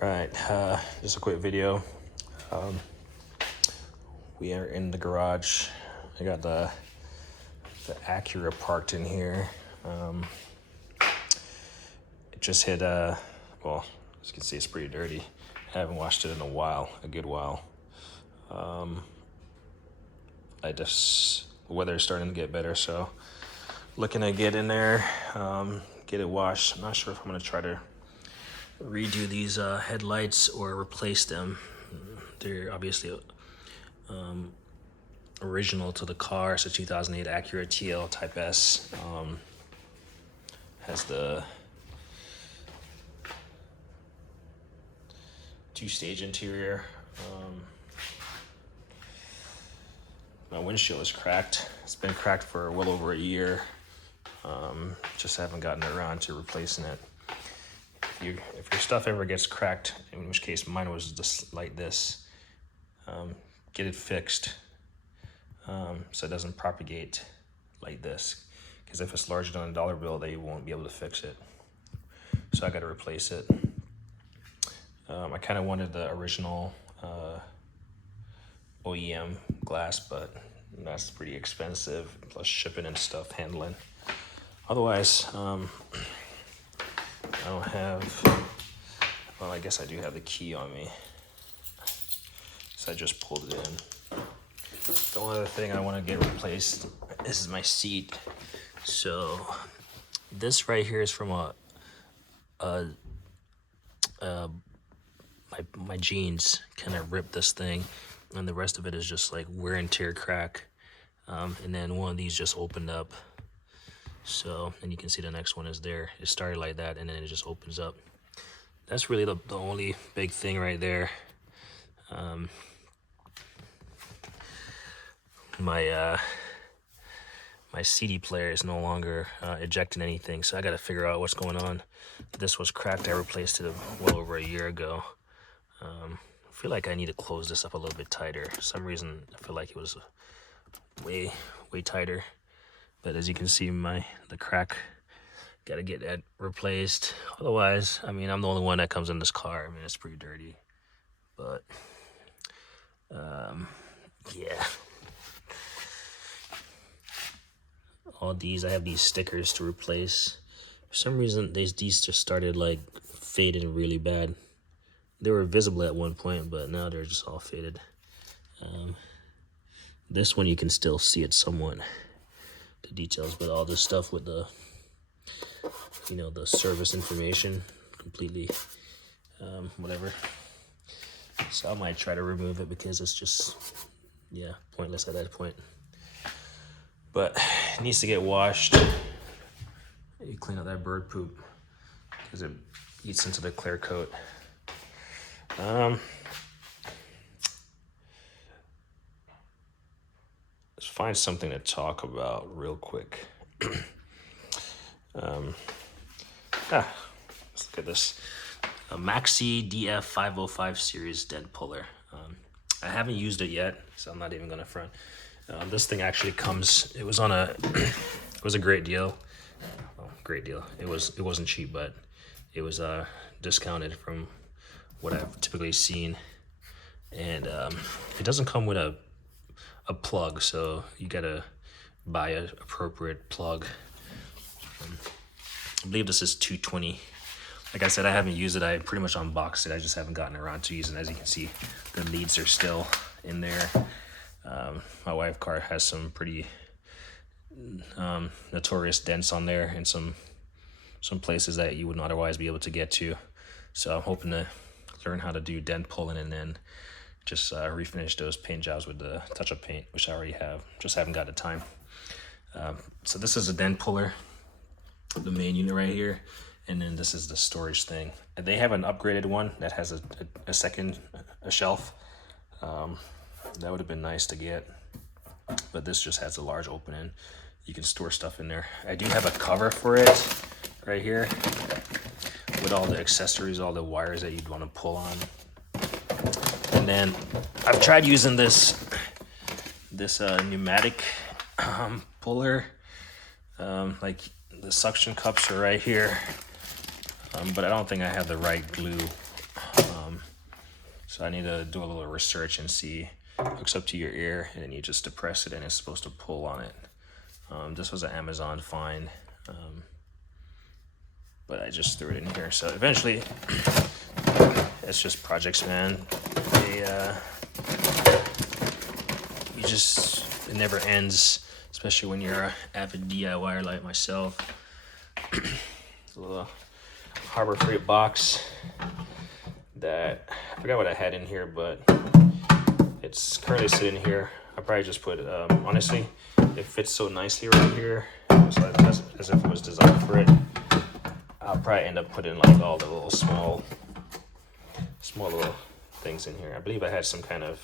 Right, just a quick video. We are in the garage. I got the Acura parked in here. It just hit, well, as you can see, it's pretty dirty. I haven't washed it in a good while. The weather's starting to get better, so looking to get in there, get it washed. I'm not sure if I'm gonna try to redo these headlights or replace them. They're obviously original to the car. It's a 2008 Acura TL Type S. Has the two-stage interior. My windshield is cracked. It's been cracked for well over a year. Just haven't gotten around to replacing it. If your stuff ever gets cracked, in which case mine was just like this, get it fixed so it doesn't propagate like this. Because if it's larger than a dollar bill, they won't be able to fix it. So I got to replace it. I kind of wanted the original OEM glass, but that's pretty expensive, plus shipping and stuff, handling. Otherwise, I don't have, well, I guess I do have the key on me, so I just pulled it in. The only other thing I want to get replaced is my seat. So this right here is from my jeans kind of ripped this thing, and the rest of it is just like wear and tear crack. And then one of these just opened up. So, and you can see the next one is there. It started like that, and then it just opens up. That's really the only big thing right there. My CD player is no longer ejecting anything, so I got to figure out what's going on. This was cracked. I replaced it well over a year ago. I feel like I need to close this up a little bit tighter. For some reason, I feel like it was way tighter. But as you can see, the crack, got to get that replaced. Otherwise, I mean, I'm the only one that comes in this car. I mean, it's pretty dirty. But, yeah. All these, I have these stickers to replace. For some reason, these just started like fading really bad. They were visible at one point, but now they're just all faded. This one you can still see it somewhat, the details, but all this stuff with the, the service information, completely, whatever. So I might try to remove it because it's just, yeah, pointless at that point. But it needs to get washed. You clean out that bird poop because it eats into the clear coat. Let's find something to talk about real quick. Let's look at this. A Maxi DF505 series dent puller. I haven't used it yet, so I'm not even gonna front. This thing actually comes, it was a great deal. Well, great deal. It wasn't cheap, but it was discounted from what I've typically seen. And it doesn't come with a plug, so you gotta buy an appropriate plug. I believe this is 220. Like I said, I haven't used it. I pretty much unboxed it. I just haven't gotten around to using it. As you can see, the leads are still in there. My wife's car has some pretty notorious dents on there and some places that you wouldn't otherwise be able to get to. So I'm hoping to learn how to do dent pulling and then just refinish those paint jobs with the touch-up paint, which I already have. Just haven't got the time. So this is a dent puller, the main unit right here, and then this is the storage thing. And they have an upgraded one that has a second shelf. That would have been nice to get, but this just has a large opening. You can store stuff in there. I do have a cover for it right here with all the accessories, all the wires that you'd want to pull on. And then I've tried using this pneumatic puller. Like the suction cups are right here, but I don't think I have the right glue. So I need to do a little research and see. Hooks up to your ear, and then you just depress it, and it's supposed to pull on it. This was an Amazon find, but I just threw it in here. So eventually, it's just projects, man. It never ends, especially when you're an avid DIYer like myself. A little Harbor Freight box that I forgot what I had in here, but it's currently sitting here. I probably just put honestly, it fits so nicely right here, so as if it was designed for it. I'll probably end up putting like all the little small little things in here. I believe I had some kind of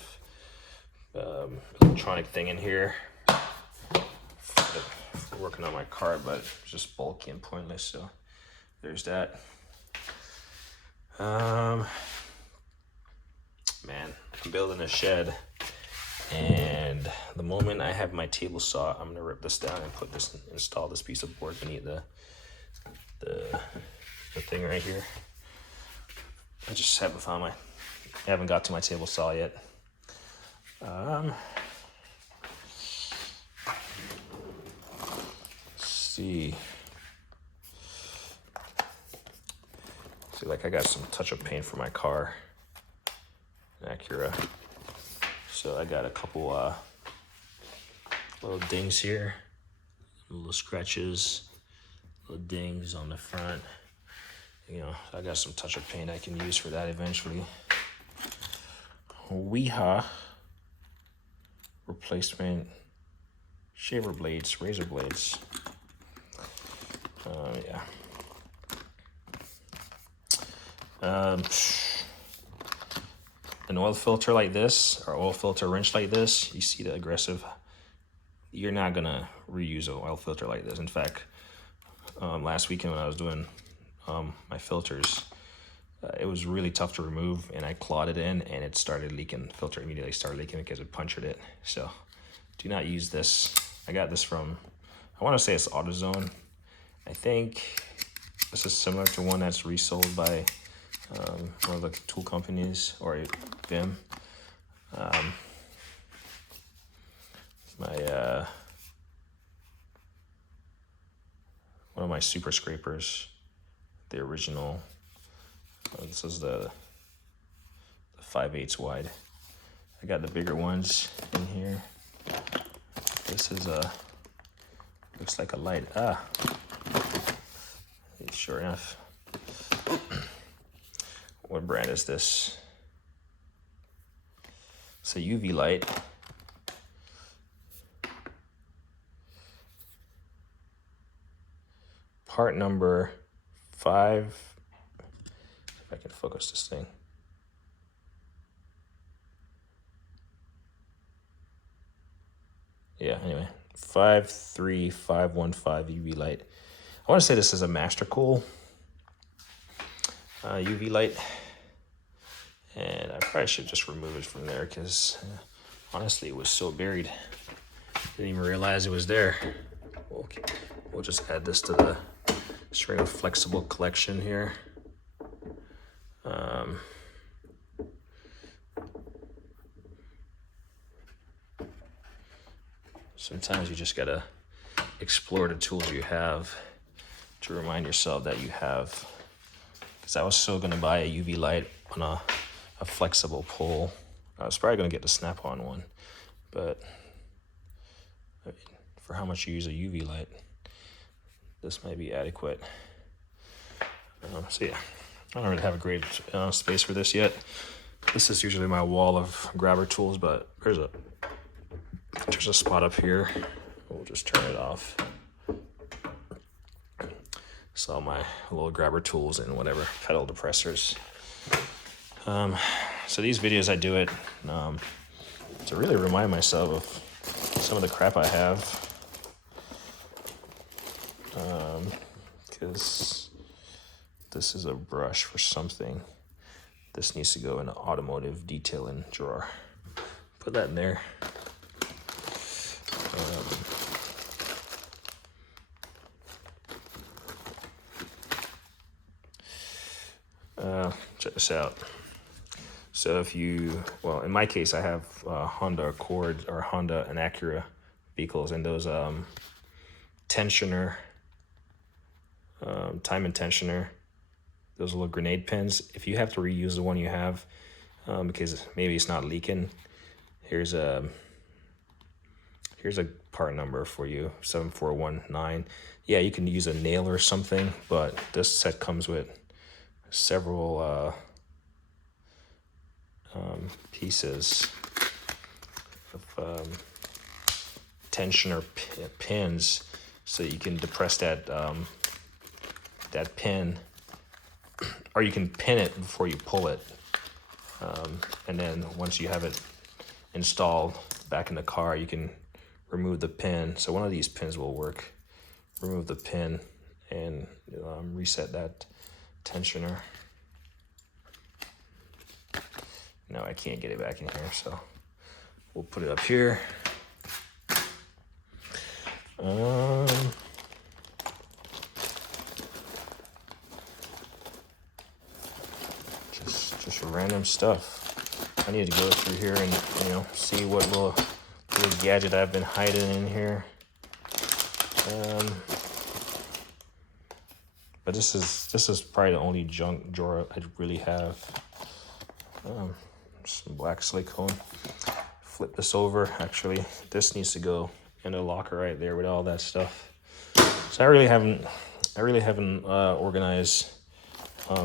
electronic thing in here for working on my car, but it's just bulky and pointless. So there's that. Man, I'm building a shed, and the moment I have my table saw, I'm gonna rip this down and install this piece of board beneath the thing right here. I just haven't got to my table saw yet. Let's see. Like I got some touch-up paint for my car, Acura. So I got a couple little dings here, little scratches, little dings on the front. You know, I got some touch-up paint I can use for that eventually. Weeha replacement shaver blades, razor blades. Yeah. An oil filter like this, or oil filter wrench like this, you see the aggressive, you're not gonna reuse an oil filter like this. In fact, last weekend when I was doing my filters, it was really tough to remove, and I clawed it in and it started leaking. The filter immediately started leaking because it punctured it. So do not use this. I got this from, I want to say it's AutoZone. I think this is similar to one that's resold by one of the tool companies, or Vim. One of my super scrapers, the original. This is the 5/8 wide. I got the bigger ones in here. This is looks like a light. Sure enough. What brand is this? It's a UV light. Part number 5. If I can focus this thing. Yeah, anyway. 53515 UV light. I want to say this is a Master Cool UV light, and I probably should just remove it from there because honestly it was so buried, didn't even realize it was there. Okay, we'll just add this to the string of flexible collection here. Sometimes you just gotta explore the tools you have to remind yourself that you have. Because I was still gonna buy a UV light on a flexible pole. I was probably gonna get the Snap-on one, but I mean, for how much you use a UV light, this might be adequate. So yeah, I don't really have a great space for this yet. This is usually my wall of grabber tools, but there's a spot up here. We'll just turn it off. So all my little grabber tools and whatever, pedal depressors. So these videos I do it to really remind myself of some of the crap I have. Because this is a brush for something. This needs to go in the automotive detailing drawer. Put that in there. Check this out. So if you, well, in my case, I have Honda Accord or Honda and Acura vehicles, and those tensioner, timing tensioner, those little grenade pins. If you have to reuse the one you have, because maybe it's not leaking, here's a part number for you, 7419. Yeah, you can use a nail or something, but this set comes with several pieces of tensioner pins, so you can depress that that pin, or you can pin it before you pull it, and then once you have it installed back in the car, you can remove the pin. So one of these pins will work. Remove the pin and reset that tensioner. No, I can't get it back in here, so we'll put it up here. Just random stuff. I need to go through here and see what little gadget I've been hiding in here. But this is probably the only junk drawer I really have. Some black silicone. Flip this over. Actually, this needs to go in the locker right there with all that stuff. So I really haven't organized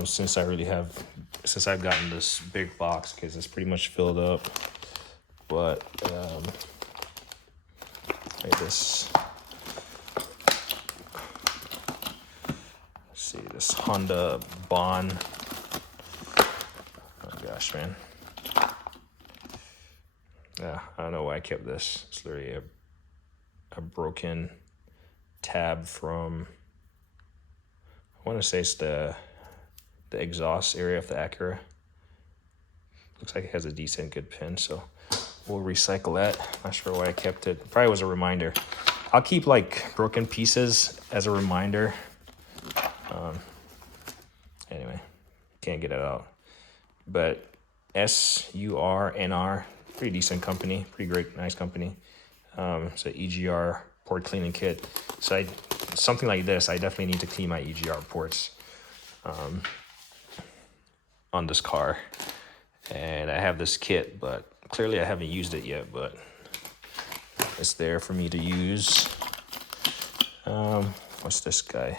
since I've gotten this big box, because it's pretty much filled up. But like this. Let's see, this Honda Bond. Oh gosh, man. Yeah, I don't know why I kept this. It's literally a broken tab from, I want to say it's the exhaust area of the Acura. Looks like it has a decent good pin, so we'll recycle that. Not sure why I kept it. Probably was a reminder. I'll keep like broken pieces as a reminder. Anyway, can't get it out. But SURNR, pretty decent company, pretty great, nice company. It's an EGR port cleaning kit. So something like this, I definitely need to clean my EGR ports on this car. And I have this kit, but clearly I haven't used it yet, but it's there for me to use. What's this guy?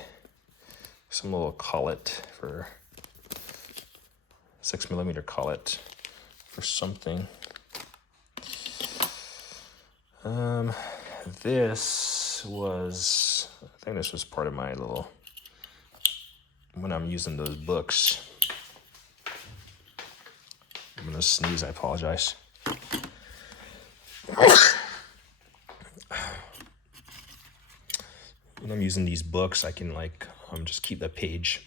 Some little collet for 6mm collet for something. This was, I think this was part of my little, when I'm using those books. I'm gonna sneeze, I apologize. When I'm using these books, I can like just keep the page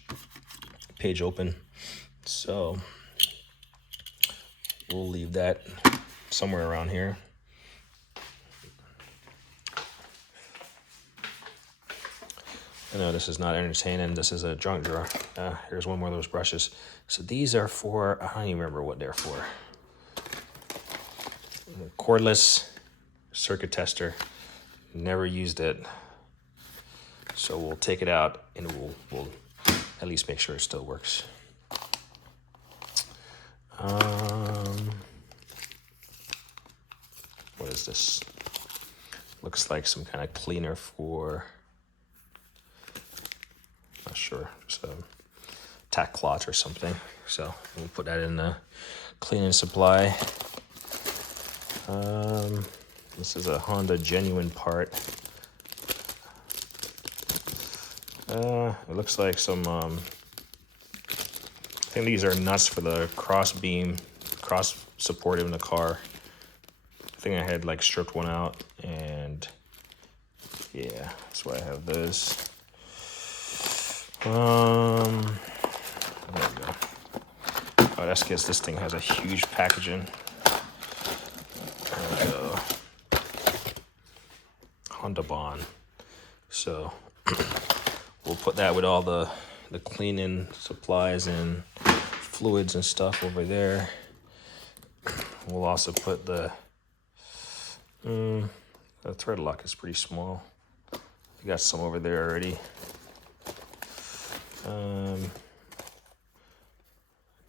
open. So we'll leave that somewhere around here. I know this is not entertaining. This is a junk drawer. Here's one more of those brushes. So these are for, I don't even remember what they're for. Cordless circuit tester. Never used it. So we'll take it out and we'll at least make sure it still works. What is this? Looks like some kind of cleaner for, not sure, just a tack cloth or something. So we'll put that in the cleaning supply. This is a Honda genuine part. It looks like some, I think these are nuts for the cross support in the car. I think I had like stripped one out, and yeah, that's why I have this. There we go. Oh, that's because this thing has a huge packaging. There we go. Honda Bond. So we'll put that with all the cleaning supplies and fluids and stuff over there. we'll also put the thread lock is pretty small. We got some over there already.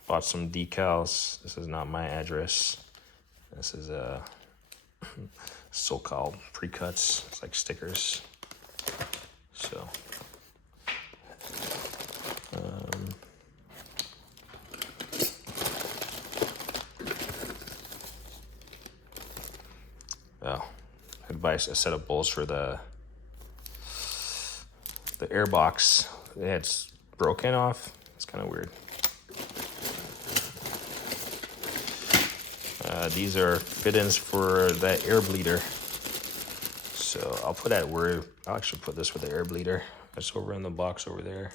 Bought some decals. This is not my address. This is so-called pre-cuts. It's like stickers. So I'd buy a set of bolts for the air box. It's broken off. It's kind of weird. These are fit-ins for that air bleeder. So I'll put that where, I'll actually put this with the air bleeder. That's over in the box over there.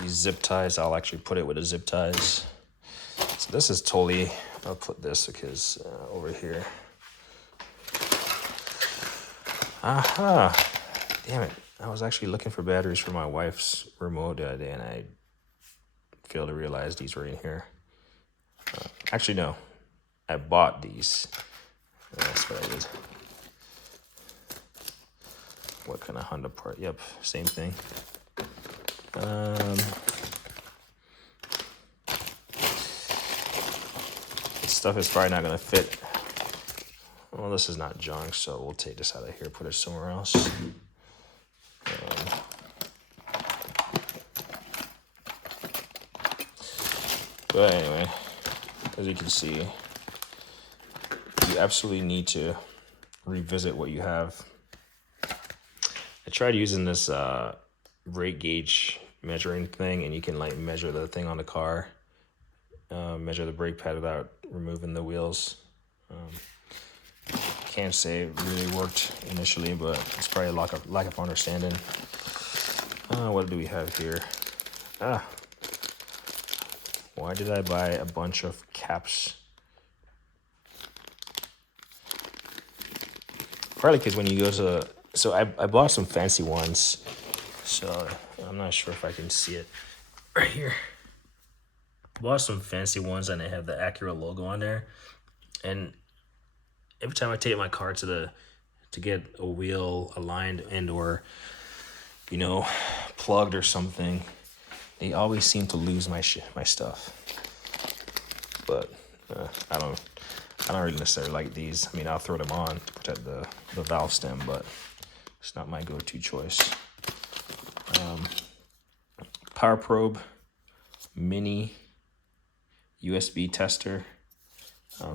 These zip ties, I'll actually put it with the zip ties. So this is totally, I'll put this because over here. Aha, damn it. I was actually looking for batteries for my wife's remote the other day and I failed to realize these were in here. Actually, no, I bought these. That's what I did. What kind of Honda part? Yep, same thing. This stuff is probably not gonna fit. Well, this is not junk, so we'll take this out of here, put it somewhere else. But anyway, as you can see, you absolutely need to revisit what you have. I tried using this brake gauge measuring thing, and you can like measure the thing on the car, measure the brake pad without removing the wheels. Can't say it really worked initially, but it's probably a lack of understanding. What do we have here? Why did I buy a bunch of caps? Probably because when you go to, so I bought some fancy ones. So I'm not sure if I can see it right here. Bought some fancy ones and they have the Acura logo on there. And every time I take my car to get a wheel aligned and or, you know, plugged or something, they always seem to lose my stuff. But I don't really necessarily like these. I mean, I'll throw them on to protect the valve stem, but it's not my go-to choice. Power probe, mini USB tester.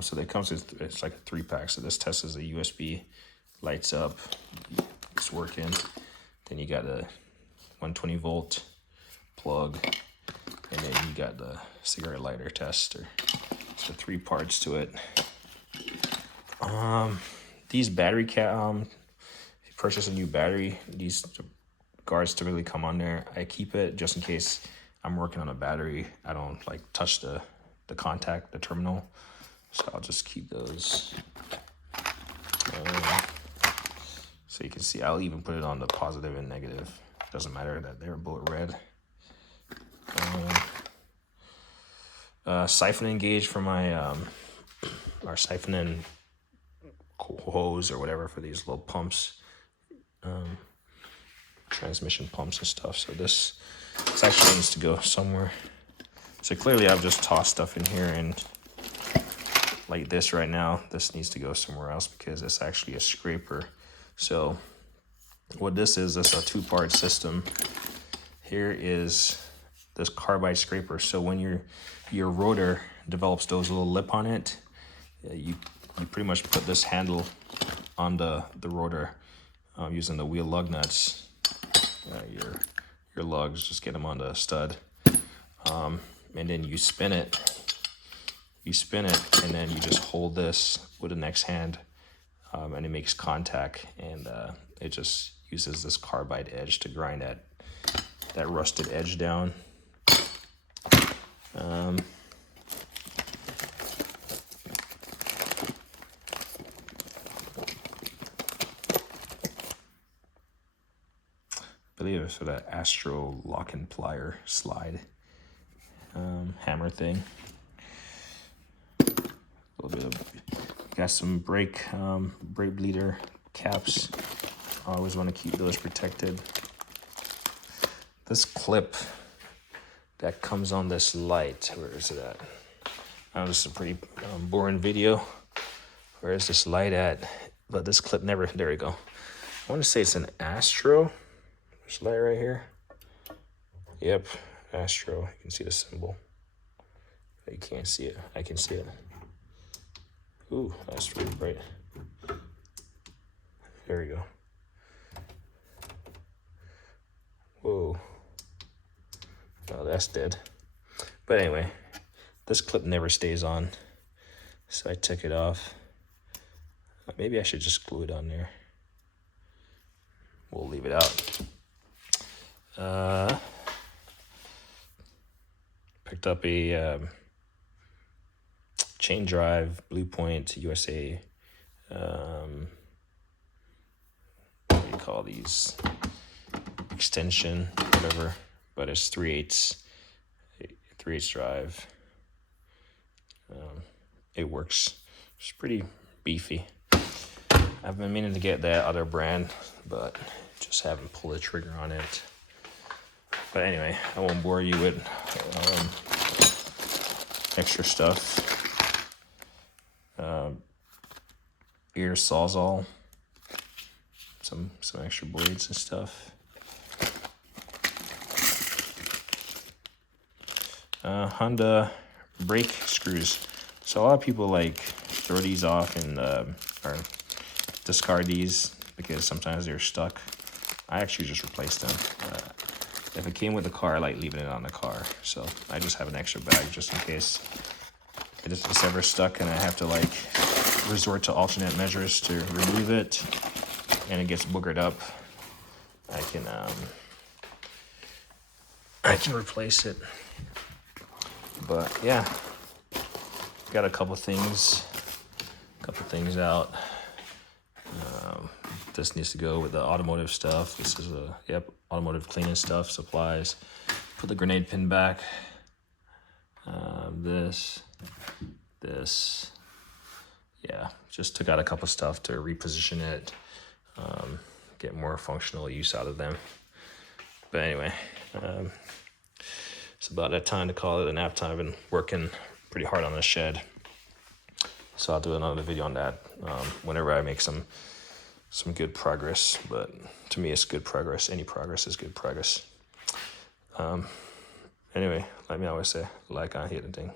So that comes with, it's like a 3-pack. So this test is a USB, lights up, it's working. Then you got a 120 volt plug, and then you got the cigarette lighter tester. So 3 parts to it. These battery if you purchase a new battery, these guards typically come on there. I keep it just in case I'm working on a battery. I don't like touch the contact, the terminal. So I'll just keep those. So you can see, I'll even put it on the positive and negative. Doesn't matter that they're both red. Siphoning gauge for my our siphoning hose or whatever for these little pumps, transmission pumps and stuff. So this actually needs to go somewhere. So clearly I've just tossed stuff in here, and like this right now, this needs to go somewhere else because it's actually a scraper. So what this is a 2-part system. Here is this carbide scraper. So when your rotor develops those little lip on it, you pretty much put this handle on the rotor using the wheel lug nuts. Your lugs, just get them on the stud, and then you spin it. And then you just hold this with the next hand, and it makes contact, and it just uses this carbide edge to grind that rusted edge down. I believe it's for that Astro lock and plier slide. hammer thing. A little bit of, got some brake bleeder caps. I always want to keep those protected. This clip that comes on this light, where is it at? Oh, this is a pretty boring video. Where is this light at? But this clip never, there we go. I want to say it's an Astro. This light right here. Yep, Astro. You can see the symbol. You can't see it. I can see it. Ooh, that's really bright. There we go. Whoa. Oh, that's dead. But anyway, this clip never stays on, so I took it off. Maybe I should just glue it on there. We'll leave it out. Picked up a chain drive, Blue Point USA. What do you call these? Extension, whatever. But it's 3/8 drive. It works. It's pretty beefy. I've been meaning to get that other brand, but just haven't pulled the trigger on it. But anyway, I won't bore you with extra stuff. Ear Sawzall, some extra blades and stuff. Honda brake screws. So a lot of people like throw these off and or discard these because sometimes they're stuck. I actually just replaced them. If it came with the car, I like leaving it on the car. So I just have an extra bag just in case it's ever stuck and I have to like resort to alternate measures to remove it and it gets boogered up. I can replace it. But yeah, got a couple things out. This needs to go with the automotive stuff. This is automotive cleaning stuff, supplies. Put the grenade pin back. This. Yeah, just took out a couple stuff to reposition it, get more functional use out of them. But anyway, it's about that time to call it a nap time. I've been working pretty hard on the shed, so I'll do another video on that whenever I make some good progress. But to me, it's good progress. Any progress is good progress. Anyway, like me always say, like, I hate the thing.